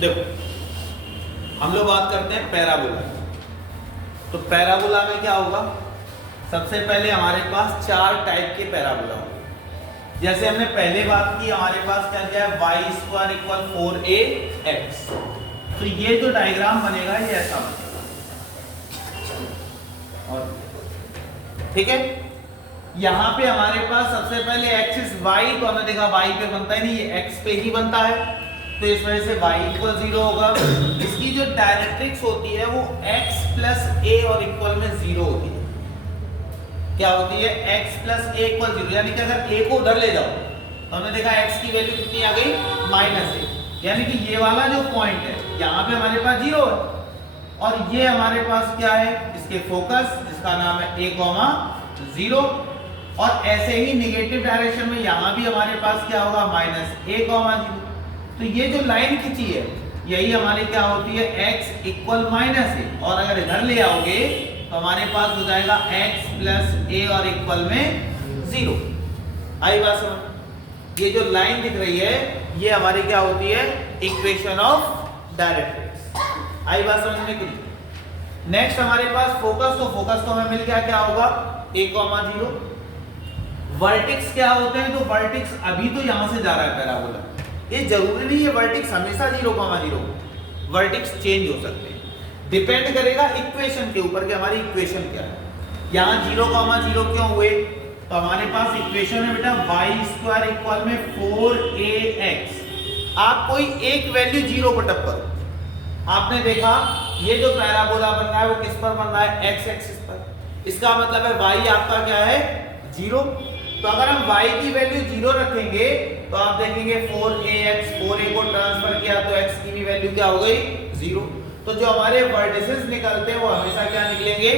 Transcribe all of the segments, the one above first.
देखो हम लोग बात करते हैं पैराबोला। तो पैराबोला में क्या होगा, सबसे पहले हमारे पास चार टाइप के पैराबोला होंगे। जैसे हमने पहले बात की, हमारे पास क्या क्या है, वाई स्क्वायर इक्वल 4ax। तो ये जो डायग्राम बनेगा ये ऐसा बनेगा, और ठीक है, यहां पे हमारे पास सबसे पहले एक्सिस y, तो हमने देखा y पे बनता ही नहीं, ये x पे ही बनता है, तो इस वजह से y इक्वल 0 होगा। इसकी जो डायरेक्ट्रिक्स होती है वो x प्लस a और इक्वल में 0 होती है। क्या होती है, x प्लस a इक्वल 0, यानी कि अगर a को उधर ले जाओ तो हमने देखा x की वैल्यू कितनी आ गई, -a, यानी कि ये वाला जो पॉइंट है यहाँ पे हमारे पास 0 है, और ये हमारे पास क्या है, इसके फोकस जिसका नाम है a, 0, और ऐसे ही नेगेटिव डायरेक्शन में यहाँ भी हमारे पास क्या होगा, -a, 0। तो ये जो लाइन खींची है यही हमारी क्या होती है, x इक्वल -a, और अगर इधर ले आओगे तो हमारे पास हो जाएगा x प्लस a और इक्वल में 0। आई बात समझ, ये जो लाइन दिख रही है ये हमारी क्या होती है, इक्वेशन ऑफ डायरेक्ट्रिक्स। आई बात समझ में क्लियर। नेक्स्ट हमारे पास फोकस, तो फोकस तो हमें मिल गया, क्या होगा, a, 0। वर्टेक्स क्या होते हैं, तो वर्टेक्स अभी तो यहां से जा रहा है पैराबोला, ये जरूरी नहीं है वर्टेक्स हमेशा 0, 0, वर्टेक्स चेंज हो सकते हैं, डिपेंड करेगा इक्वेशन के ऊपर कि हमारी इक्वेशन क्या है। यहाँ 0, 0 क्यों हुए, तो हमारे पास इक्वेशन है बेटा y स्क्वायर इक्वल में 4ax। आप कोई एक वैल्यू 0 पर टप करो, आपने देखा ये जो पैराबोला बन रहा है वो किस पर बन रहा है, x एक्सिस पर। इसका मतलब है y आपका क्या है, 0। तो अगर हम y की वैल्यू 0 रखेंगे तो आप देखेंगे 4ax, 4a को ट्रांसफर किया तो x की भी वैल्यू क्या हो गई, 0। तो जो हमारे वर्टिसेस निकलते हैं वो हमेशा क्या निकलेंगे,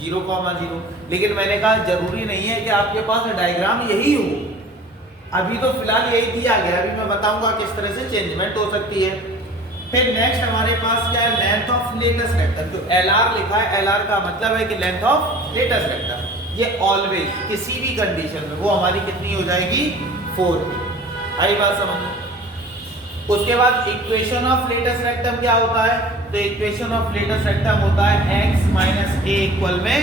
0, 0। लेकिन मैंने कहा जरूरी नहीं है कि आपके पास डायग्राम यही हो, अभी तो फिलहाल यही दिया गया, अभी मैं बताऊंगा किस तरह से चेंजमेंट हो सकती है। फिर नेक्स्ट हमारे पास क्या है, लेंथ ऑफ लेटेस्ट वेक्टर। जो LR लिखा है, LR का मतलब है कि लेंथ ऑफ लेटेस्ट वेक्टर, ये ऑलवेज किसी भी कंडीशन में वो हमारी कितनी हो जाएगी, 4। आई बात समझ। उसके बाद इक्वेशन ऑफ लेटेस्ट रेक्टम क्या होता है, तो इक्वेशन ऑफ लेटेस्ट रेक्टम होता है x माइनस a इक्वल में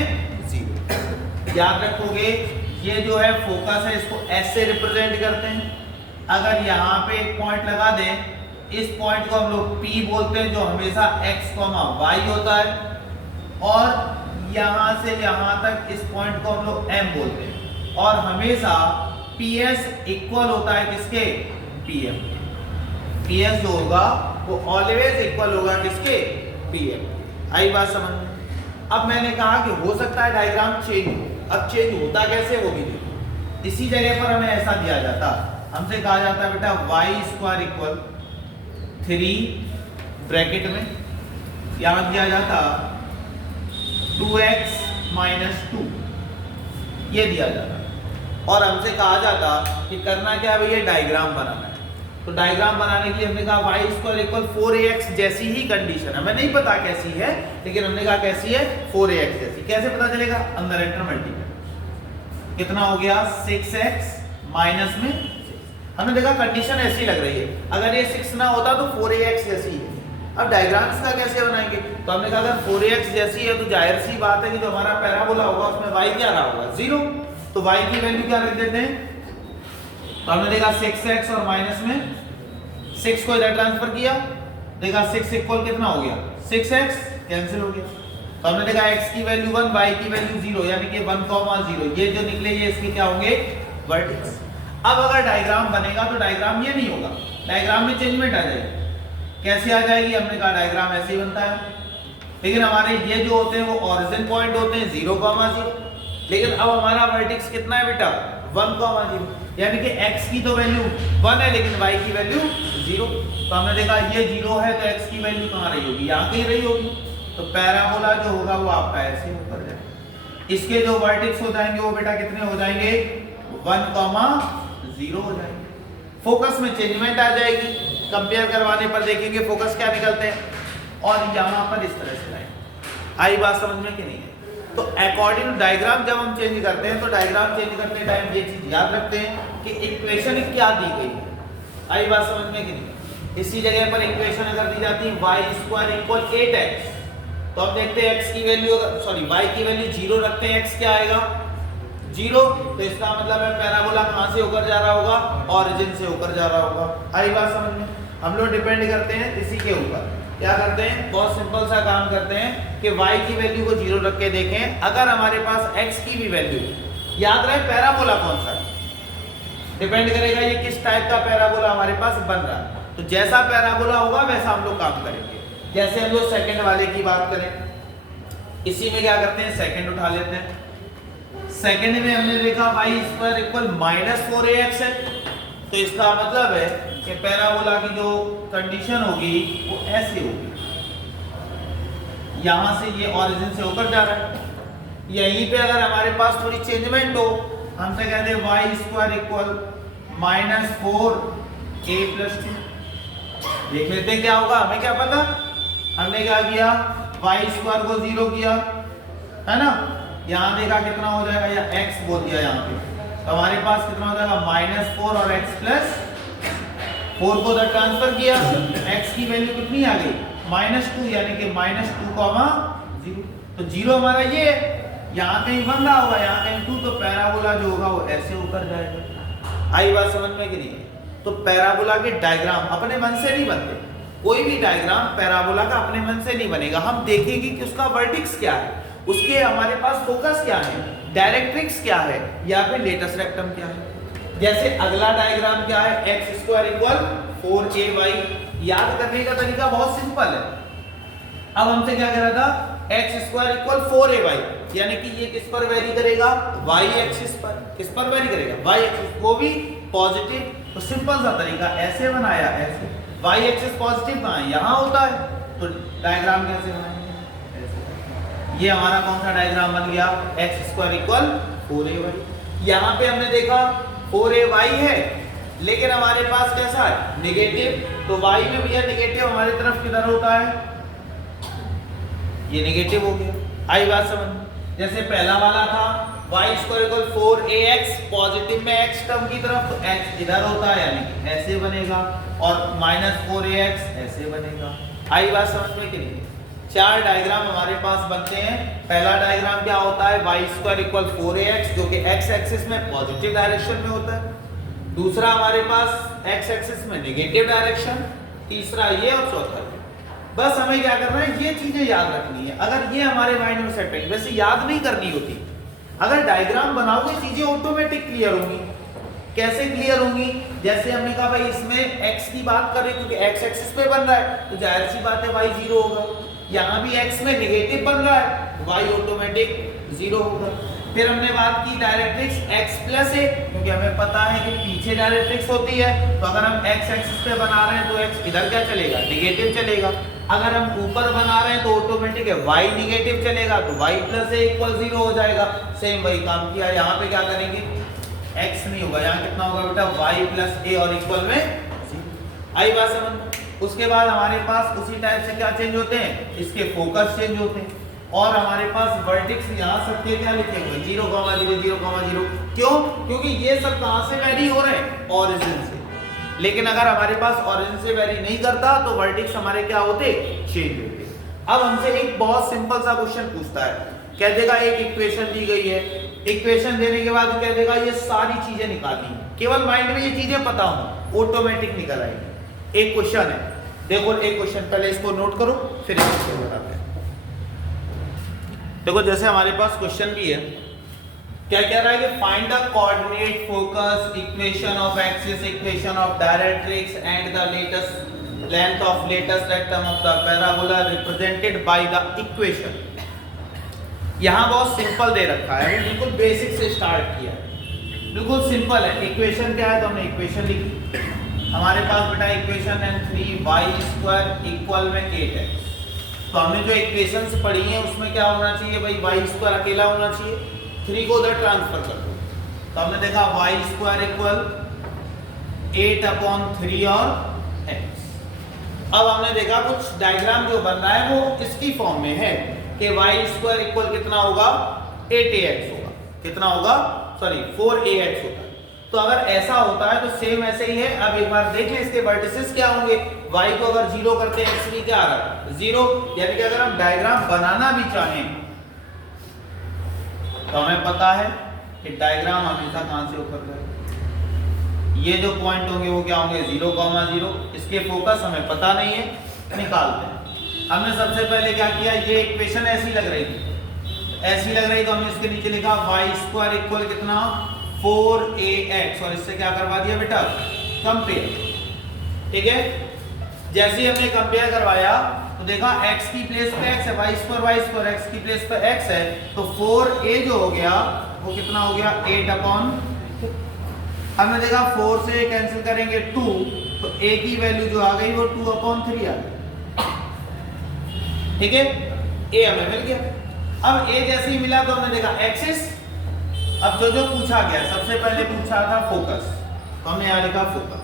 0। याद रखोगे ये जो है फोकस है, इसको s से रिप्रेजेंट करते हैं। अगर यहाँ पे एक पॉइंट लगा दें, इस पॉइंट को हम लोग P बोलते हैं, जो हमेशा x, y होता है, और यहाँ से यहाँ तक इस पॉइंट को हम लोग m बोलते हैं, और हमेशा PS इक्वल होता है किसके, PM। PS जो होगा वो ऑलवेज इक्वल होगा किसके, PM। आई बात समझ में। अब मैंने कहा कि हो सकता है डायग्राम चेंज हो, अब चेंज होता कैसे वो भी देखो। इसी जगह पर हमें ऐसा दिया जाता, हमसे कहा जाता है बेटा y स्क्वायर इक्वल 3 ब्रैकेट में यहां दिया जाता 2x माइनस 2, ये दिया जाता, और हमसे कहा जाता कि करना क्या है भैया, डायग्राम बनाना है। तो डायग्राम बनाने के लिए हमने कहा y स्क्वायर इक्वल 4ax, जैसी ही कंडीशन, हमें नहीं पता कैसी है लेकिन हमने कहा कैसी है, 4ax जैसी। कैसे पता चलेगा, अंदर एंटर मल्टीप्लाई, कितना हो गया 6x माइनस में 6। हमने देखा कंडीशन ऐसी लग रही है, अगर ये 6 ना होता तो 4ax जैसी है। अब डायग्राम्स का कैसे बनाएंगे, तो हमने कहा अगर 4ax जैसी है तो जाहिर सी बात है कि जो हमारा पैराबोला होगा उसमें y क्या रहा होगा, 0। तो y की वैल्यू क्या रख देते हैं, तो हमने देखा 6x और माइनस में 6 को इधर ट्रांसफर किया, देखा 6 इक्वल कितना हो गया, 6x कैंसिल हो गया। तो हमने देखा x की वैल्यू 1, y की वैल्यू 0, यानी कि 1, 0, ये जो निकले ये इसके क्या होंगे, वर्टेक्स। अब अगर डायग्राम बनेगा तो डायग्राम ये नहीं होगा, डायग्राम में चेंजमेंट आ जाएगी। कैसे आ जाएगी, हमने कहा डायग्राम ऐसे ही बनता है, लेकिन हमारे ये जो होते हैं वो ओरिजिन पॉइंट होते हैं 0, 0। लेकिन अब हमारा वर्टेक्स कितना है बेटा, 1, 0, यानी कि x की तो वैल्यू 1 है लेकिन y की वैल्यू 0। तो हमने देखा ये 0 है तो x की वैल्यू कहाँ रही होगी, यहाँ कहीं रही होगी। तो पैराबोला जो होगा वो आपका ऐसे ऊपर जाएगा, इसके जो वर्टेक्स हो जाएंगे वो बेटा कितने हो जाएंगे, 1, 0 हो जाएंगे। फोकस में चेंजमेंट आ जाएगी, कंपेयर करवाने पर देखेंगे फोकस क्या निकलते हैं, और यहाँ पर इस तरह से लाइन। आई बात समझ में कि नहीं है। तो अकॉर्डिंग टू डायग्राम जब हम चेंज करते हैं तो डायग्राम चेंज करते टाइम ये चीज याद रखते हैं कि इक्वेशन क्या दी गई है। आई बात समझ में कि नहीं। इसी जगह पर इक्वेशन अगर दी जाती है y स्क्वायर इक्वल 8x, तो अब देखते हैं x की वैल्यू, सॉरी y की वैल्यू 0 रखते हैं, x क्या आएगा 0, तो इसका मतलब है पैराबोला कहां से होकर जा रहा होगा, ओरिजिन से होकर जा रहा होगा। आई बात समझ में? हम लोग डिपेंड करते हैं इसी के ऊपर, क्या करते हैं, बहुत सिंपल सा काम करते हैं कि y की वैल्यू को 0 रख के देखें, अगर हमारे पास x की भी वैल्यू, याद रहे पैराबोला कौन सा है, डिपेंड करेगा ये किस टाइप का पैराबोला हमारे पास बन रहा है। तो जैसा पैराबोला होगा वैसा हम लोग काम करेंगे। जैसे हम लोग सेकंड वाले की बात करें, इसी में क्या करते हैं, सेकंड उठा लेते हैं। सेकंड में हमने देखा y स्क्वायर इक्वल -4ax है, तो इसका मतलब है कि पैराबोला की जो कंडीशन होगी वो ऐसे होगी, यहां से ये ओरिजिन से होकर जा रहा है। यहीं पे अगर हमारे पास थोड़ी चेंजमेंट हो, हमसे कहते हैं y स्क्वायर इक्वल -4a + 2। देख लेते हैं क्या होगा, हमें क्या पता, हमने क्या किया, y स्क्वायर को 0 किया, है ना, यहाँ देखा कितना हो जाएगा, या x बोल दिया यहाँ पे, तो हमारे पास कितना हो जाएगा -4 और x प्लस 4 को उधर ट्रांसफर किया, x की वैल्यू कितनी आ गई -2, यानी कि -2, 0, तो 0 हमारा ये यहाँ कहीं बन रहा होगा, यहाँ कहीं 2, तो पैराबोला जो होगा वो ऐसे ऊपर जाएगा। आई बात समझ में कि नहीं? तो पैराबोला के डायग्राम अपने मन से नहीं बनते, कोई भी डायग्राम पैराबोला का अपने मन से नहीं बनेगा। हम देखेंगे कि उसका वर्टेक्स क्या है, उसके हमारे पास फोकस क्या है, डायरेक्ट्रिक्स क्या है, या फिर लेटस रेक्टम क्या है। जैसे अगला डायग्राम क्या है, x स्क्वायर इक्वल 4ay। याद करने का तरीका बहुत सिंपल है। अब हमसे क्या कह रहा था, x स्क्वायर इक्वल 4ay, यानी कि ये किस पर वेरी करेगा, y एक्सिस पर। किस पर वेरी करेगा, y एक्सिस, वो भी पॉजिटिव। तो सिंपल सा तरीका ऐसे बनाया, ऐसे y एक्सिस पॉजिटिव कहां है, यहां होता है, तो डायग्राम कैसे बनाएंगे, ऐसे। ये हमारा कौन सा डायग्राम बन गया, x स्क्वायर इक्वल 4ay। यहां पे हमने देखा 4ay है, लेकिन हमारे पास कैसा है, नेगेटिव, तो y में भैया नेगेटिव हमारी तरफ किधर होता है, ये नेगेटिव हो गया। आई बात समझ? जैसे पहला वाला था y square equal 4ax, positive में x टर्म की तरफ, तो x इधर होता है, यानी कि ऐसे बनेगा, और -4ax ऐसे बनेगा। आई बात समझ में कि नहीं? चार डायग्राम हमारे पास बनते हैं। पहला डायग्राम क्या होता है, y स्क्वायर इक्वल 4ax, जो कि x एक्सिस में पॉजिटिव डायरेक्शन में होता है। दूसरा हमारे पास x एक्सिस में नेगेटिव डायरेक्शन, तीसरा ये, और चौथा ये। बस हमें क्या करना है, ये चीजें याद रखनी है। अगर ये हमारे माइंड में सेट है, वैसे याद नहीं करनी होती, अगर डायग्राम बनाओगे चीजें ऑटोमेटिक क्लियर होंगी। कैसे क्लियर होंगी, जैसे हमने कहा भाई इसमें x की बात करें, क्योंकि x एक्सिस पे बन रहा है, तो जाहिर सी बात है y 0 होगा। यहाँ भी x में नेगेटिव बन रहा है, y ऑटोमेटिक 0 होगा। फिर हमने बात की डायरेक्ट्रिक्स x प्लस a, क्योंकि हमें पता है कि पीछे डायरेक्ट्रिक्स होती है, तो अगर हम x एक्सिस पे बना रहे हैं तो x इधर क्या चलेगा, नेगेटिव चलेगा। अगर हम ऊपर बना रहे हैं तो ऑटोमेटिक है y नेगेटिव चलेगा, तो y प्लस a इक्वल 0 हो जाएगा। सेम वही काम किया, यहाँ पे क्या करेंगे, x नहीं होगा, यहाँ कितना होगा बेटा, y प्लस a, और इक्वल में 0। आई बात समझ? उसके बाद हमारे पास उसी टाइप से क्या चेंज होते हैं, इसके फोकस चेंज होते हैं, और हमारे पास वर्टेक्स यहाँ सबके क्या लिखे हुए, 0, 0, 0, 0। क्यों? क्योंकि ये सब कहाँ से वेरी हो रहे हैं, ओरिजिन से। लेकिन अगर हमारे पास ओरिजिन से वेरी नहीं करता तो वर्टेक्स हमारे क्या होते, चेंज होते। अब हमसे एक बहुत सिंपल सा क्वेश्चन पूछता है, कह देगा एक इक्वेशन दी गई है, इक्वेशन देने के बाद कह देगा ये सारी चीजें निकालनी, केवल माइंड में ये चीजें पता हो, ऑटोमेटिक निकल आएगी। एक क्वेश्चन है, देखो एक क्वेश्चन, पहले इसको नोट करो फिर इसको बताते हैं। देखो जैसे हमारे पास क्वेश्चन भी है, क्या कह रहा है कि find the coordinate focus equation of axis, equation of directrix and the latest length of latus rectum of the parabola represented by the equation. यहां बहुत सिंपल दे रखा है, बिल्कुल बेसिक से स्टार्ट किया है, बिल्कुल सिंपल है। इक्वेशन क्या है, तो हमने इक्वेशन लिखी, हमारे पास बेटा इक्वेशन है 3y स्क्वायर इक्वल में 8x। तो हमने जो इक्वेशंस पढ़ी हैं उसमें क्या होना चाहिए भाई, y स्क्वायर अकेला होना चाहिए, 3 को उधर ट्रांसफर कर दो। तो हमने देखा y स्क्वायर इक्वल 8/3 और x। अब हमने देखा कुछ डायग्राम जो बन रहा है वो इसकी फॉर्म में है कि y स्क्वायर इक्वल कितना होगा, 8ax होगा, कितना होगा, सॉरी 4ax होगा। तो अगर ऐसा होता है तो सेम ऐसे ही है। अब एक बार देख लें इसके वर्टिसेस क्या होंगे। y को अगर 0 करते हैं x भी क्या आ रहा है 0, यानी कि अगर हम डायग्राम बनाना भी चाहें तो हमें पता है कि डायग्राम हमेशा कहां से होकर जाए, ये जो पॉइंट होंगे वो क्या होंगे 0, 0। इसके फोकस हमें पता नहीं है, निकालते हैं। हमने सबसे पहले क्या किया, ये इक्वेशन ऐसी लग रही थी, ऐसी लग रही तो हमने इसके नीचे लिखा y² इक्वल कितना 4ax, और इससे क्या करवा दिया बेटा कंपेयर। ठीक है, जैसे ही हमने कंपेयर करवाया तो देखा x की प्लेस पे x है, y² x की प्लेस पे x है, तो 4a जो हो गया वो कितना हो गया 8/। हमने देखा 4 से कैंसिल करेंगे 2, तो a की वैल्यू जो आ गई वो 2/3 आ गई। ठीक है, a हमें मिल गया। अब a जैसे ही मिला तो हमने देखा एक्सिस। अब जो पूछा गया, सबसे पहले पूछा था फोकस, तो हमने यहां लिखा फोकस।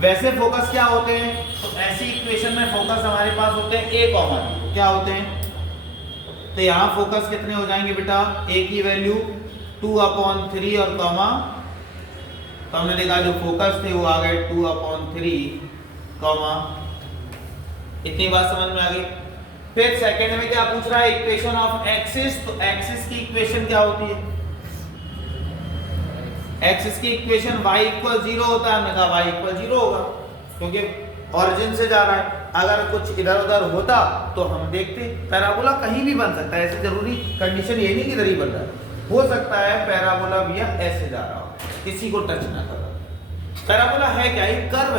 वैसे फोकस क्या होते हैं, तो ऐसी इक्वेशन में फोकस हमारे पास होते हैं a, क्या होते हैं, तो यहां फोकस कितने हो जाएंगे बेटा, a की वैल्यू 2/3 और कॉमा, तो हमने देखा जो फोकस थे वो आ गए 2/3 कॉमा। इतनी बात समझ में आ गई। फिर सेकंड में क्या पूछ रहा है, इक्वेशन ऑफ एक्सिस, तो एक्सिस की इक्वेशन क्या होती है, एक्सिस की इक्वेशन y = 0 होता है। हमने कहा y = 0 होगा क्योंकि ओरिजिन से जा रहा है। अगर कुछ इधर उधर होता तो हम देखते, पैराबोला कहीं भी बन सकता है, ऐसे जरूरी कंडीशन ये नहीं कि इधर ही बन रहा है, हो सकता है पैराबोला भी ऐसे जा रहा हो, किसी को टच ना कर रहा। पैराबोला है क्या, एक कर्व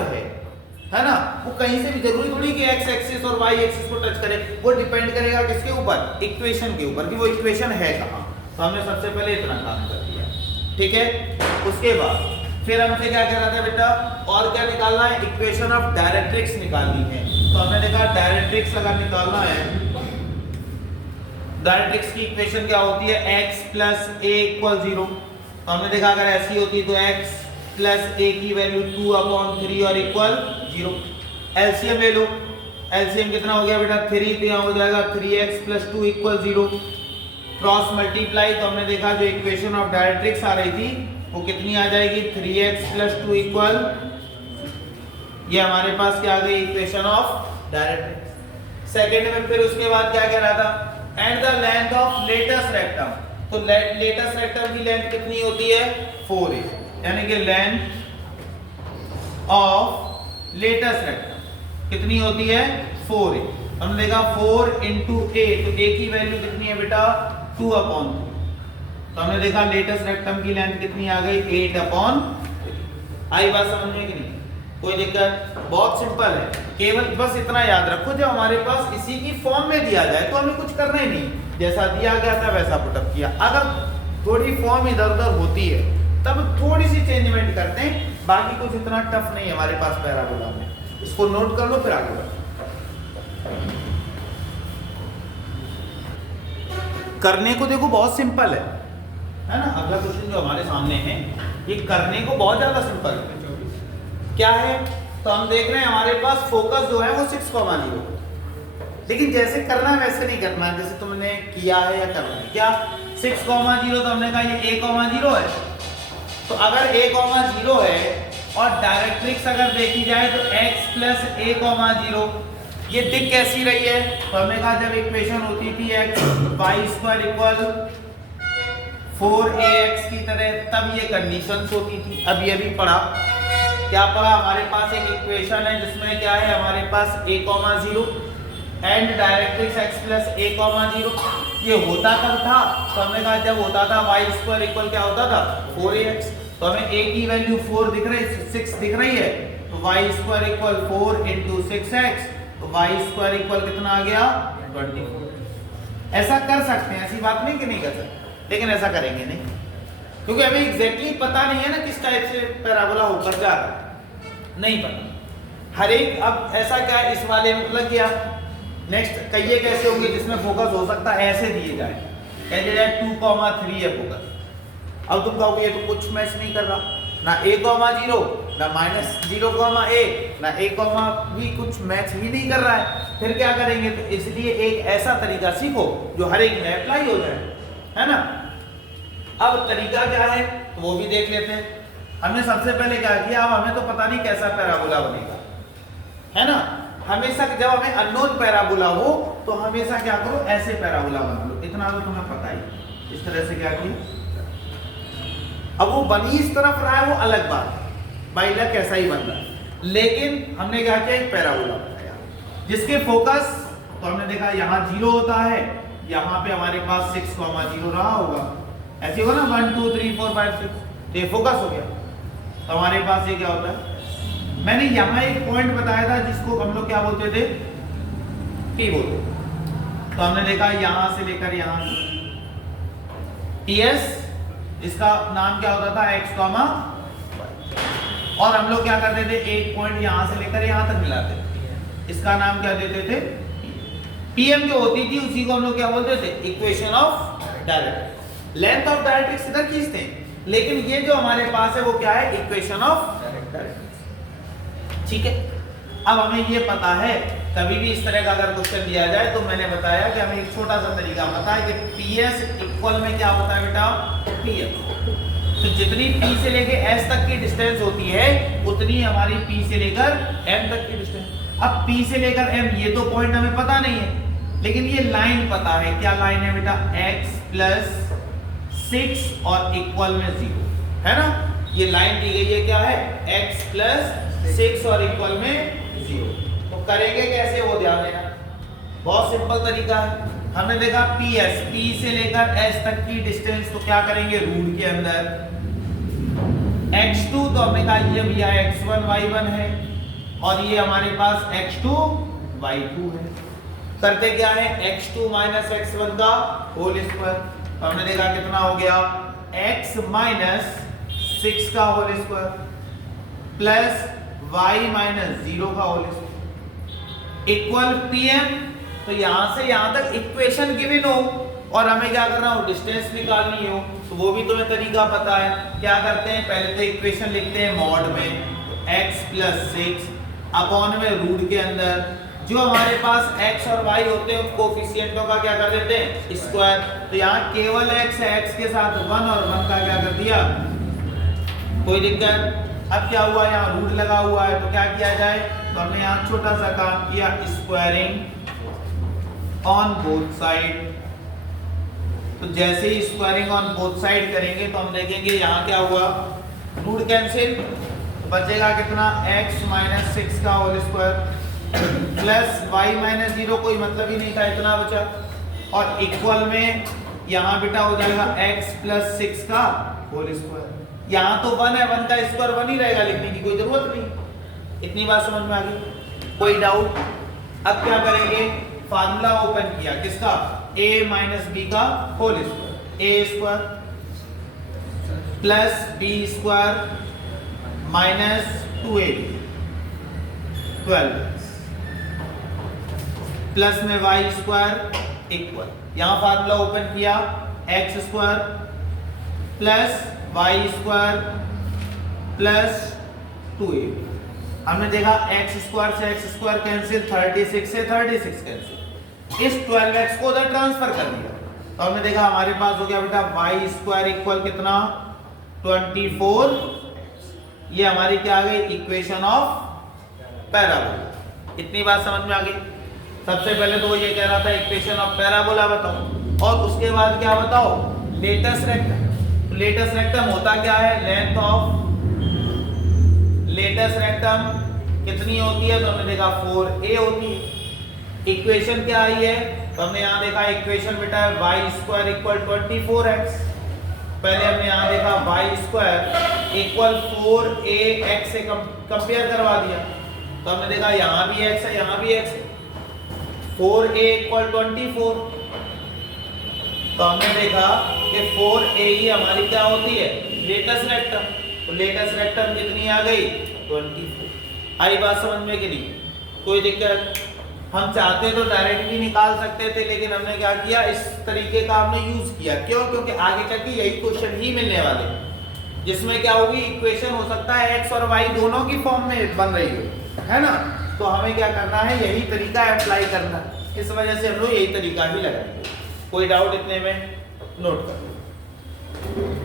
है ना, वो कहीं से भी जरूरी थोड़ी कि x एक्सिस और y एक्सिस को टच करे, वो डिपेंड करेगा किसके ऊपर, इक्वेशन के ऊपर कि वो इक्वेशन है कहां। तो हमने सबसे पहले इतना काम कर दिया। ठीक है, उसके बाद फिर हमसे क्या कह रहा था बेटा, और क्या निकालना है, इक्वेशन ऑफ डायरेक्ट्रिक्स निकालनी है। तो हमने देखा डायरेक्ट्रिक्स अगर निकालना है, डायरेक्ट्रिक्स की इक्वेशन क्या होती है, x + a = 0। तो हमने देखा अगर ऐसी होती तो x + a की वैल्यू 2/3 और इक्वल 0। एलसीएम ले लो, एलसीएम कितना हो गया बेटा 3, तो यहाँ हो जाएगा 3x + 2 = 0। क्रॉस मल्टीप्लाई, तो हमने देखा जो इक्वेशन ऑफ डायरेक्ट्रिक्स आ रही थी वो कितनी आ जाएगी 3x + 2 इक्वल, ये हमारे पास क्या आ गई इक्वेशन ऑफ डायरेक्ट्रिक्स। सेकंड में फिर उसके बाद क्या कह रहा था, and the length of latus rectum, तो लेटस रेक्टम की लेंथ कितनी होती है 4a, यानी कि लेंथ ऑफ लेटस रेक्टम कितनी होती है 4a। हमने देखा 4 × a, तो a की वैल्यू कितनी है बेटा 2/3। तो हमने देखा लेटस रेक्टम की लेंथ कितनी आ गई 8/3। आई बात समझ में कि नहीं, कोई दिक्कत, बहुत सिंपल है। केवल बस इतना याद रखो, जब हमारे पास इसी की फॉर्म में दिया जाए तो हमें कुछ करना ही नहीं, जैसा दिया गया था वैसा पुटअप किया। अगर थोड़ी फॉर्म इधर उधर होती है तब थोड़ी सी चेंजमेंट करते हैं, बाकी कुछ इतना टफ नहीं है हमारे पास पैराबोला में। इसको नोट कर लो फिर आगे बढ़ो। करने को देखो बहुत सिंपल है ना। अगला क्वेश्चन जो हमारे सामने है ये करने को बहुत ज्यादा सिंपल है। क्या है, तो हम देख रहे हैं हमारे पास फोकस जो है वो 6,0, लेकिन जैसे करना है वैसे नहीं करना है, जैसे तुमने किया है या करना है। क्या 6,0, तो हमने कहा ये a,0 है, तो अगर a,0 है और डायरेक्ट्रिक्स अगर देखी जाए तो x + a,0, ये दिख कैसी रही है, तो हमने कहा जब इक्वेशन होती थी x y² इक्वल 4ax की तरह, तब ये कंडीशंस होती थी। अब ये भी पढ़ा, क्या पढ़ा, हमारे पास एक इक्वेशन है जिसमें क्या है हमारे पास a,0 and directrix x + a,0। ये होता कब था, तो हमने कहा जब होता था y² इक्वल क्या होता था 4ax। तो हमें a की वैल्यू 4 दिख रही है, 6 दिख रही है, तो y² इक्वल 4 × 6x, तो y² इक्वल कितना आ गया 24। ऐसा कर सकते हैं, ऐसी बात नहीं कि नहीं कर सकते, लेकिन ऐसा करेंगे नहीं क्योंकि अभी एग्जैक्टली पता नहीं है ना किस टाइप से पैराबोला होकर जा रहा है, नहीं पता हर एक। अब ऐसा क्या इस वाले में लग गया, नेक्स्ट कहिए कैसे होंगे जिसमें फोकस हो सकता है ऐसे दिए जाए, कह दिया जाए 2,3 है फोकस। अब तुम कहोगे ये तो कुछ मैच नहीं कर रहा, ना a,0 ना -0,a ना a,b, कुछ मैच ही नहीं कर रहा है। फिर क्या करेंगे, तो इसलिए एक ऐसा तरीका सीखो जो हर एक में अप्लाई हो जाए, है ना। अब तरीका क्या है, तो वो भी देख लेते हैं। हमने सबसे पहले क्या किया, अब हमें तो पता नहीं कैसा पैराबोला बनेगा, है ना। हमेशा जब हमें अननोन पैराबोला हो तो हमेशा क्या करो, ऐसे पैराबोला बना लो, इतना तो तुम्हें पता ही। इस तरह से क्या किया, अब वो बनी इस तरफ रहा है वो अलग बात है, बाई लक ऐसा ही बन रहा है, लेकिन हमने क्या किया, एक पैराबोला बनाया जिसके फोकस, तो हमने देखा यहाँ 0 होता है, यहाँ पे हमारे पास 6,0 रहा होगा, ऐसे होगा ना 1 2 3 4 5 6, ये फोकस हो गया। तो हमारे पास ये क्या होता है, मैंने यहाँ एक पॉइंट बताया था जिसको हम लोग क्या बोलते थे, P बोलते। तो हमने देखा यहाँ से लेकर यहाँ PS, इसका नाम क्या होता था, x, और हम लोग क्या करते थे, एक पॉइंट यहाँ से लेकर यहाँ तक मिलाते थे, इसका नाम क्या देते थे, PM जो होती थी उसी को हम लोग क्या बोलते थे, equation of directrix. Length of directrix इधर खींचते हैं, लेकिन ये जो हमारे पास है वो क्या है, इक्वेशन ऑफ डायरेक्ट्रिक्स। ठीक है, अब हमें ये पता है, कभी भी इस तरह का अगर क्वेश्चन दिया जाए तो मैंने बताया कि हमें एक छोटा सा तरीका पता है कि PS इक्वल में क्या होता है बेटा, PM। तो जितनी P से लेके S तक की डिस्टेंस होती है उतनी हमारी P से लेकर M तक की डिस्टेंस। अब P से लेकर M ये तो पॉइंट हमें पता नहीं है, लेकिन ये लाइन पता है, क्या लाइन है बेटा, x प्लस 6 और इक्वल में 0, है ना। ये लाइन दी गई है, क्या है, x प्लस 6 और इक्वल में 0। तो करेंगे कैसे वो ध्यान देना, बहुत सिंपल तरीका है। हमने देखा PS, P से लेकर S तक की डिस्टेंस, तो क्या करेंगे, रूट के अंदर x2, तो हमने कहा ये भैया x1 y1 है और ये हमारे पास x2 y2 है। करते क्या है, x2 माइनस x1 का होल स्क्वायर, तो हमने देखा कितना हो गया, x माइनस 6 का whole square plus y minus 0 का होल स्क्वायर इक्वल PM। तो यहां से यहां तक इक्वेशन गिवन हो और हमें क्या करना हो, डिस्टेंस निकालनी हो, तो वो भी तुम्हें तरीका पता है। क्या करते हैं, पहले तो इक्वेशन लिखते हैं मॉड में, x प्लस 6 अपॉन में रूट के अंदर जो हमारे पास x और y होते हैं कोफिशिएंटों का क्या कर देते हैं, स्क्वायर। तो यहाँ केवल x है, x के साथ 1 और 1 का क्या कर दिया, कोई दिक्कत। अब क्या हुआ, यहाँ रूट लगा हुआ है, तो क्या किया जाए, तो हमने यहाँ छोटा सा काम किया, स्क्वायरिंग ऑन बोथ साइड। तो जैसे ही स्क्वायरिंग ऑन बोथ साइड करेंगे तो हम देखेंगे यहाँ क्या हुआ, रूट कैंसिल, बचेगा कितना, x माइनस 6 का whole square plus y minus 0, कोई मतलब ही नहीं था, इतना बचा। और इक्वल में यहाँ बेटा हो जाएगा x प्लस 6 का होल स्क्वायर। यहाँ तो 1 है, 1 का स्क्वायर 1 ही रहेगा, लिखने की कोई जरूरत नहीं। इतनी बात समझ में आ गई, कोई डाउट। अब क्या करेंगे, फार्मूला ओपन किया किसका, a माइनस बी का whole square, a square plus b square minus 2ab 12 plus में y स्क्वायर इक्वल, यहां फार्मूला ओपन किया, x square plus y square plus 2ab। हमने देखा x स्क्वायर से x स्क्वायर कैंसिल, 36 से 36 कैंसिल, इस 12x को उधर ट्रांसफर कर दिया। तो हमने देखा हमारे पास हो गया बेटा y स्क्वायर इक्वल कितना, 24। ये हमारी क्या आ गई, इक्वेशन ऑफ पैराबोला। इतनी बात समझ में आ गई। सबसे पहले तो वो ये कह रहा था इक्वेशन ऑफ पैराबोला बताओ, और उसके बाद क्या बताओ, लेटस रेक्टम। लेटस रेक्टम होता क्या है, लेंथ ऑफ लेटस रेक्टम कितनी होती है, तो हमने देखा 4a होती है। इक्वेशन क्या आई है, तो हमने यहाँ देखा इक्वेशन बेटा है y स्क्वायर इक्वल 24x। पहले हमने यहाँ देखा y स्क्वायर इक्वल 4ax से कंपेयर करवा दिया, तो हमने देखा यहाँ भी x है, यहाँ भी x है, 4a इक्वल 24। तो हमने देखा कि 4a ही हमारी क्या होती है, लेटस रेक्टम। तो लेटस रेक्टम कितनी आ गई, 24। आई बात समझ में कि नहीं, कोई दिक्कत। हम चाहते तो डायरेक्ट भी निकाल सकते थे, लेकिन हमने क्या किया, इस तरीके का हमने यूज किया। क्यों, क्योंकि आगे चल के यही क्वेश्चन ही मिलने वाले, जिसमें क्या होगी, इक्वेशन हो सकता है x और y दोनों की फॉर्म में बन रही हो, है ना। तो हमें क्या करना है, यही तरीका अप्लाई करना, इस वजह से हम लोग यही तरीका ही लगाएंगे। कोई डाउट इतने में, नोट कर लो।